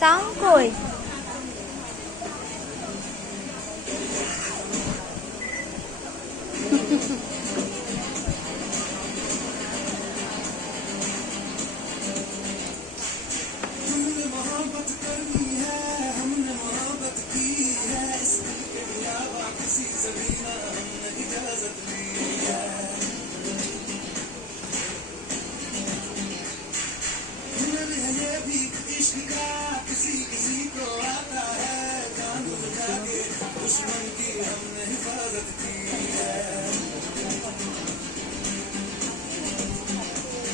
Sound কই? दुश्मन की हमने हिफाजत की है।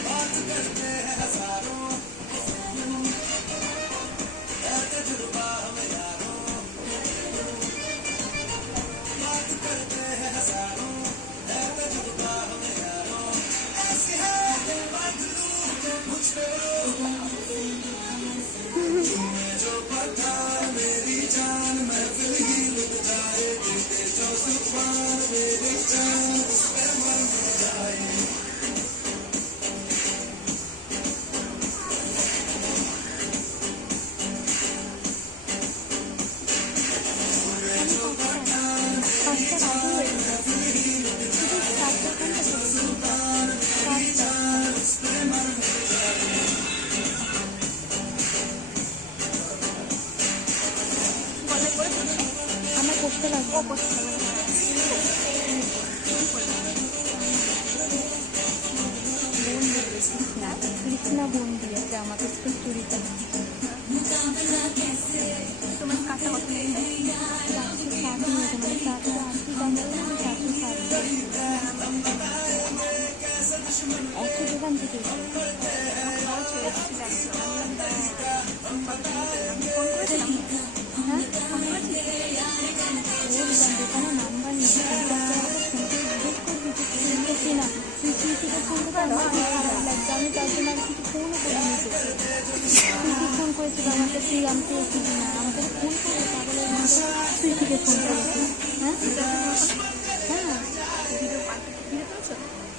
बात करते हैं हजारों, तजुर्बा हमें यारों। बात करते हैं हजारों, तजुर्बा हमें यारों। ऐसी है बदलू मुझ पे तुम्हें जो पता मेरी जान महफिल ही लुट जाए। देते जो सुभान मेरी जान उस पे मन जाए। तुम्हें जो पता मेरी जान महफिल ही लुट जाए। देते जो सुभान मेरी जान उस पे मन जाए। আমার করতে লাগবে। কৃষ্ণা বোন দিয়েছে আমাকে চুরিটা। তোমার কাটা কত? 760 দোকান থেকে দোকানের নাম্বার নিয়ে না তুই থেকে ফোন করতে খারাপ লাগছে। আমি তার জন্য আর কিছু ফোনও করে নিয়েছি। তুই ফোন করেছিল আমাকে, তুই আমি পেয়েছি না আমাকে ফোন করে পাগলের মতো তুই থেকে ফোন করেছিস। হ্যাঁ হ্যাঁ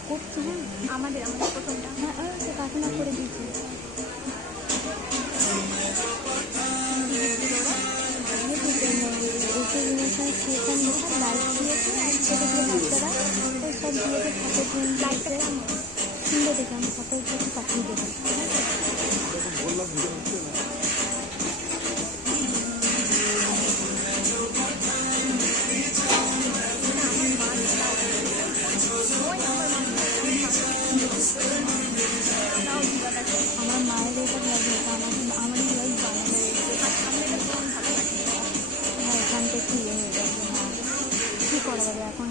করছি। হ্যাঁ আমাদের প্রথমটা হ্যাঁ সে কাকিনা করে দিয়েছি। লাইট দিয়েছে ছোটো ছোটো বাচ্চারা ওই সব দিয়েছে ফটো লাইটটা সুন্দর দেখে আমি ফটো দেখে পাঠিয়ে দেবো। আমার মায়ের এটা লাগে আমারই লাইফ বানানো এখান থেকে ইয়ে হয়ে যাবে। হ্যাঁ কী করা যাবে এখন?